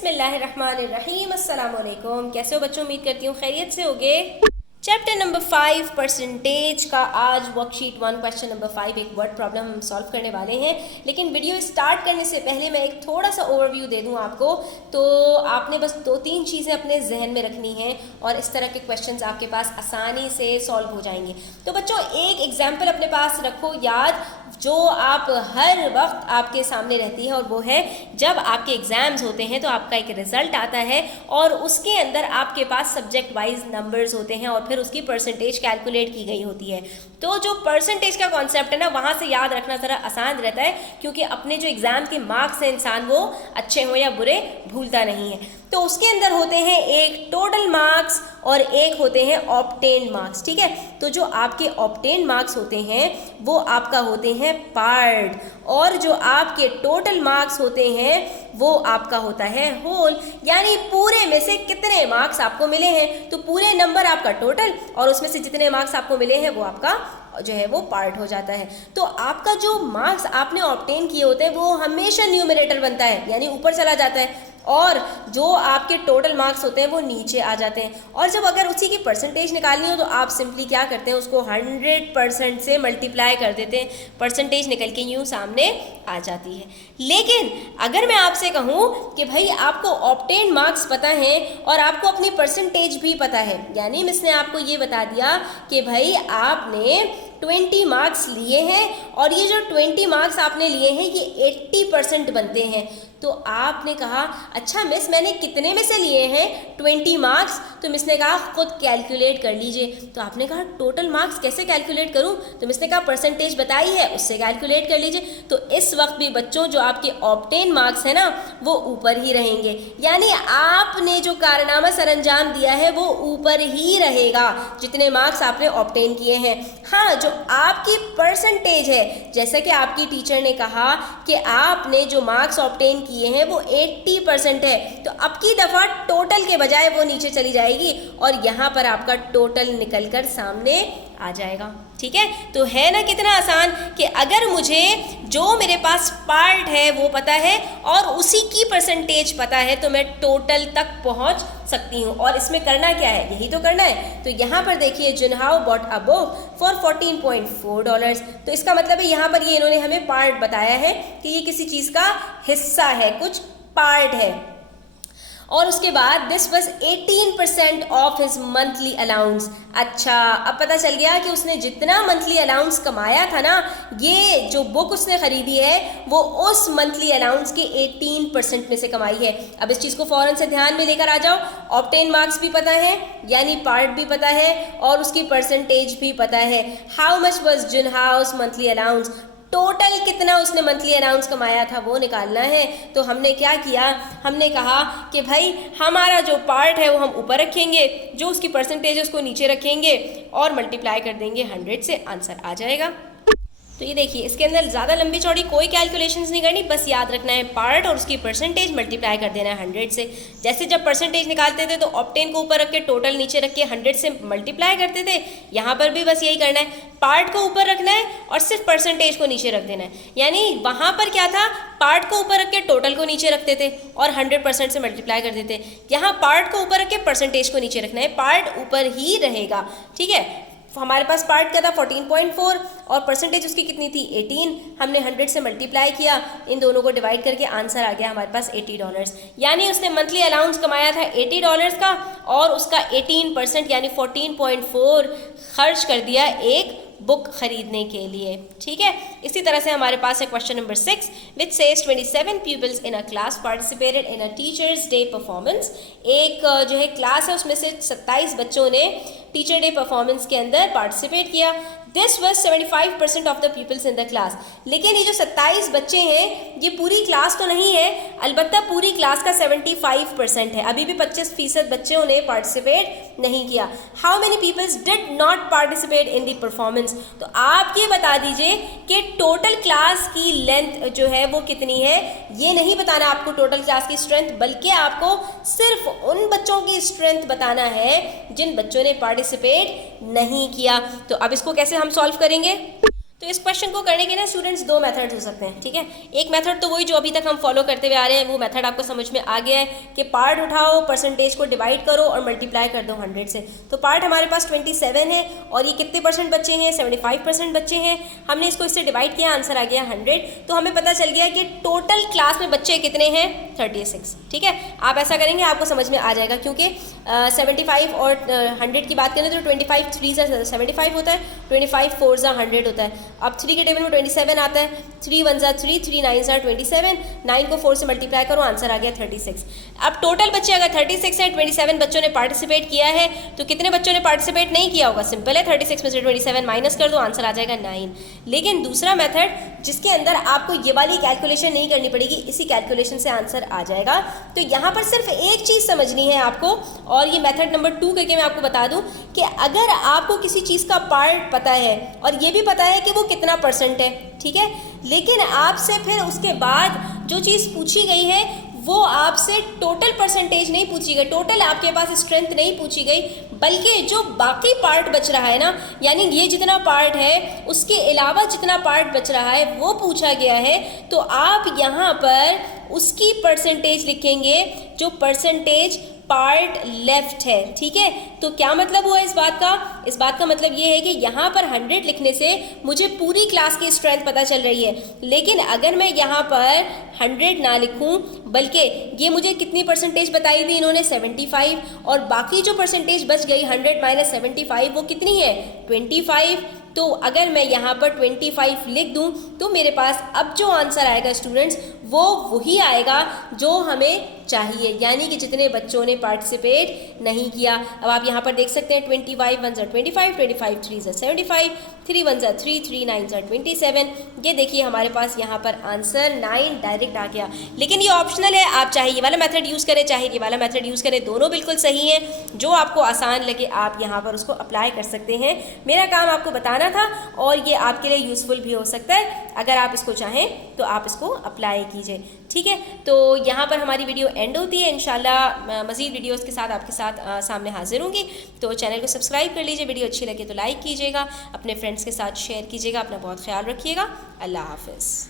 बिस्मिल्लाहिर्रहमानिर्रहीम, अस्सलाम वालेकुम। कैसे हो बच्चों? उम्मीद करती हूँ खैरियत से होगे। चैप्टर नंबर 5 परसेंटेज का आज वर्कशीट 1 क्वेश्चन नंबर 5 एक वर्ड प्रॉब्लम हम सॉल्व करने वाले हैं। लेकिन वीडियो स्टार्ट करने से पहले मैं एक थोड़ा सा ओवरव्यू दे दूं आपको। तो आपने बस 2-3 चीज़ें अपने जहन में रखनी हैं और इस तरह के क्वेश्चंस आपके पास आसानी से सॉल्व हो जाएंगे। तो बच्चों एक एग्जाम्पल अपने पास रखो याद, जो आप हर वक्त आपके सामने रहती है, और वो है जब आपके एग्ज़ाम्स होते हैं तो आपका एक रिज़ल्ट आता है और उसके अंदर आपके पास सब्जेक्ट वाइज नंबर्स होते हैं और फिर उसकी परसेंटेज कैलकुलेट की गई होती है। तो जो परसेंटेज का कॉन्सेप्ट है ना, वहाँ से याद रखना ज़रा आसान रहता है, क्योंकि अपने जो एग्ज़ाम के मार्क्स हैं इंसान वो अच्छे हों या बुरे भूलता नहीं है। तो उसके अंदर होते हैं एक टोटल मार्क्स और एक होते हैं ऑब्टेन मार्क्स, ठीक है। तो जो आपके ऑब्टेन मार्क्स होते हैं वो आपका होते हैं पार्ट, और जो आपके टोटल मार्क्स होते हैं वो आपका होता है होल, यानी पूरे में से कितने मार्क्स आपको मिले हैं। तो पूरे नंबर आपका टोटल और उसमें से जितने मार्क्स आपको मिले हैं वो आपका जो है वो पार्ट हो जाता है। तो आपका जो मार्क्स आपने ऑब्टेन किए होते हैं वो हमेशा न्यूमरेटर बनता है, यानी ऊपर चला जाता है, और जो आपके टोटल मार्क्स होते हैं वो नीचे आ जाते हैं। और जब अगर उसी की परसेंटेज निकालनी हो तो आप सिंपली क्या करते हैं, उसको 100% से मल्टीप्लाई कर देते हैं, परसेंटेज निकल के यूँ सामने आ जाती है। लेकिन अगर मैं आपसे कहूँ कि भाई आपको ऑब्टेन मार्क्स पता है और आपको अपनी परसेंटेज भी पता है, यानी मिस ने आपको ये बता दिया कि भाई आपने 20 मार्क्स लिए हैं और ये जो 20 मार्क्स आपने लिए हैं ये 80% बनते हैं। तो आपने कहा अच्छा मिस मैंने कितने में से लिए हैं 20 मार्क्स? तो मिस ने कहा खुद कैलकुलेट कर लीजिए। तो आपने कहा टोटल मार्क्स कैसे कैलकुलेट करूं? तो मिस ने कहा परसेंटेज बताई है उससे कैलकुलेट कर लीजिए। तो इस वक्त भी बच्चों जो आपके ऑब्टेन मार्क्स है ना वो ऊपर ही रहेंगे, यानी आपने जो कारनामा सरअंजाम दिया है वो ऊपर ही रहेगा जितने मार्क्स आपने ऑब्टेन किए हैं। हाँ, जो आपकी परसेंटेज है, जैसा कि आपकी टीचर ने कहा कि आपने जो मार्क्स ऑब्टेन किए हैं वो 80% है, तो अब की दफ़ा टोटल के बजाय वो नीचे चली जाएगी और यहाँ पर आपका टोटल निकलकर सामने आ जाएगा। ठीक है, तो है ना कितना आसान कि अगर मुझे जो मेरे पास पार्ट है वो पता है और उसी की परसेंटेज पता है तो मैं टोटल तक पहुंच सकती हूँ। और इसमें करना क्या है, यही तो करना है। तो यहाँ पर देखिए जुनहाओ बॉट अ बुक फॉर $14.4। तो इसका मतलब है यहाँ पर ये इन्होंने हमें पार्ट बताया है कि ये किसी चीज़ का हिस्सा है, कुछ पार्ट है। और उसके बाद this was 18% of his monthly allowance. अच्छा, अब पता चल गया कि उसने जितना मंथली अलाउंस कमाया था ना, ये जो बुक उसने ख़रीदी है वो उस मंथली अलाउंस के 18% में से कमाई है। अब इस चीज़ को फ़ौरन से ध्यान में लेकर आ जाओ। ऑब्टेन मार्क्स भी पता है, यानी पार्ट भी पता है, और उसकी परसेंटेज भी पता है। How much was Junho's monthly allowance, total कितना उसने मंथली अलाउंस कमाया था वो निकालना है। तो हमने क्या किया, हमने कहा कि भाई हमारा जो पार्ट है वो हम ऊपर रखेंगे, जो उसकी परसेंटेज है उसको नीचे रखेंगे और मल्टीप्लाई कर देंगे 100 से, आंसर आ जाएगा। तो ये देखिए इसके अंदर ज़्यादा लंबी चौड़ी कोई कैलकुलेशंस नहीं करनी, बस याद रखना है पार्ट और उसकी परसेंटेज मल्टीप्लाई कर देना है 100 से। जैसे जब परसेंटेज निकालते थे तो ऑब्टेन को ऊपर रख के टोटल नीचे रख के 100 से मल्टीप्लाई करते थे, यहाँ पर भी बस यही करना है, पार्ट को ऊपर रखना है और सिर्फ परसेंटेज को नीचे रख देना है। यानी वहाँ पर क्या था, पार्ट को ऊपर रख के टोटल को नीचे रखते थे और 100% से मल्टीप्लाई कर देते। यहाँ पार्ट को ऊपर रख के परसेंटेज को नीचे रखना है, पार्ट ऊपर ही रहेगा। ठीक है, हमारे पास पार्ट क्या था 14.4 और परसेंटेज उसकी कितनी थी 18। हमने 100 से मल्टीप्लाई किया, इन दोनों को डिवाइड करके आंसर आ गया हमारे पास $80। यानी उसने मंथली अलाउंस कमाया था $80 का और उसका 18% यानी 14.4 खर्च कर दिया एक बुक खरीदने के लिए। ठीक है, इसी तरह से हमारे पास है question number 6 which says 27 pupils in a class participated in a teachers day performance. एक जो है क्लास है उसमें से 27 बच्चों ने टीचर डे परफॉर्मेंस के अंदर पार्टिसिपेट किया। This was 75% of the peoples in the class. लेकिन ये जो 27 बच्चे हैं ये पूरी क्लास तो नहीं है, अलबत्ता पूरी क्लास का 75% है, अभी भी 25% बच्चों ने पार्टिसिपेट नहीं किया। How many peoples did not participate in the performance. तो आप ये बता दीजिए कि टोटल क्लास की लेंथ जो है वो कितनी है। ये नहीं बताना आपको टोटल क्लास की स्ट्रेंथ, बल्कि आपको सिर्फ उन बच्चों की स्ट्रेंथ बताना है जिन बच्चों ने पार्टिसिपेट नहीं किया। तो अब इसको कैसे हम सॉल्व करेंगे? तो इस क्वेश्चन को करने के ना स्टूडेंट्स दो मेथड्स हो सकते हैं, ठीक है। एक मेथड तो वही जो अभी तक हम फॉलो करते हुए आ रहे हैं, वो मेथड आपको समझ में आ गया है कि पार्ट उठाओ, परसेंटेज को डिवाइड करो और मल्टीप्लाई कर दो 100 से। तो पार्ट हमारे पास 27 है और ये कितने परसेंट बच्चे हैं, 75% बच्चे हैं। हमने इसको इससे डिवाइड किया, आंसर आ गया 100। तो हमें पता चल गया कि टोटल क्लास में बच्चे कितने हैं, 36, ठीक है। आप ऐसा करेंगे आपको समझ में आ जाएगा, क्योंकि 75 और 100 की बात करें तो 25 3 से 75 होता है, 25 4 से 100 होता है। अब 3 के टेबल में 27 आता है, 3 1 जा 3, 3 9 जा 27, 9 को 4 से मल्टीप्लाई करो, आंसर आ गया 36। अब टोटल बच्चे अगर 36 हैं, 27 बच्चों ने पार्टिसिपेट किया है, तो कितने बच्चों ने पार्टिसिपेट नहीं किया होगा, सिंपल है, 36 में से 27 माइनस कर दो, आंसर आ जाएगा 9। लेकिन दूसरा मेथड जिसके अंदर आपको ये वाली कैलकुलेशन नहीं करनी पड़ेगी, इसी कैलकुलेशन से आंसर आ जाएगा। तो यहाँ पर सिर्फ एक चीज़ समझनी है आपको, और ये मेथड नंबर 2 करके मैं आपको बता दूं कि अगर आपको किसी चीज़ का पार्ट पता है और ये भी पता है कि वो कितना परसेंट है, ठीक है, लेकिन आपसे फिर उसके बाद जो चीज़ पूछी गई है वो आपसे टोटल परसेंटेज नहीं पूछी गई, टोटल आपके पास स्ट्रेंथ नहीं पूछी गई, बल्कि जो बाकी पार्ट बच रहा है ना, यानी ये जितना पार्ट है उसके अलावा जितना पार्ट बच रहा है वो पूछा गया है, तो आप यहाँ पर उसकी परसेंटेज लिखेंगे जो परसेंटेज पार्ट लेफ्ट है, ठीक है। तो क्या मतलब हुआ इस बात का, इस बात का मतलब ये है कि यहाँ पर 100 लिखने से मुझे पूरी क्लास की स्ट्रेंथ पता चल रही है, लेकिन अगर मैं यहाँ पर 100 ना लिखूँ, बल्कि ये मुझे कितनी परसेंटेज बताई थी इन्होंने, 75, और बाकी जो परसेंटेज बच गई 100 माइनस 75 वो कितनी है, 25। तो अगर मैं यहाँ पर 25 लिख दूँ तो मेरे पास अब जो आंसर आएगा स्टूडेंट्स वो वही आएगा जो हमें चाहिए, यानी कि जितने बच्चों ने पार्टिसिपेट नहीं किया। अब आप यहाँ पर देख सकते हैं 25 1 जा 25, 25 3 जा 75, 3 1 जा 3, 3 9 जा 27। ये देखिए हमारे पास यहाँ पर आंसर 9 डायरेक्ट आ गया। लेकिन ये ऑप्शनल है, आप चाहे ये वाला मेथड यूज़ करें चाहे ये वाला मेथड यूज़ करें, दोनों बिल्कुल सही हैं। जो आपको आसान लगे आप यहाँ पर उसको अप्लाई कर सकते हैं। मेरा काम आपको बताना था और ये आपके लिए यूज़फुल भी हो सकता है। अगर आप इसको चाहें तो आप इसको अप्लाई कीजिए, ठीक है। तो यहाँ पर हमारी वीडियो एंड होती है। इंशाल्लाह मज़ीद वीडियोस के साथ आपके साथ सामने हाजिर होंगी। तो चैनल को सब्सक्राइब कर लीजिए, वीडियो अच्छी लगे तो लाइक कीजिएगा, अपने फ्रेंड्स के साथ शेयर कीजिएगा। अपना बहुत ख्याल रखिएगा। अल्लाह हाफ़िज़।